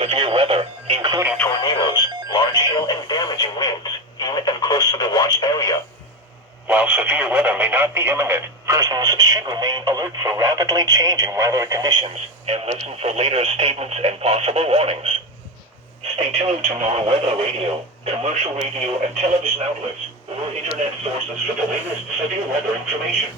severe weather, including tornadoes, large hail and damaging winds, in and close to the watch area. While severe weather may not be imminent, persons should remain alert for rapidly changing weather conditions and listen for later statements and possible warnings. Stay tuned to NOAA weather radio, commercial radio and television outlets, or internet sources for the latest severe weather information.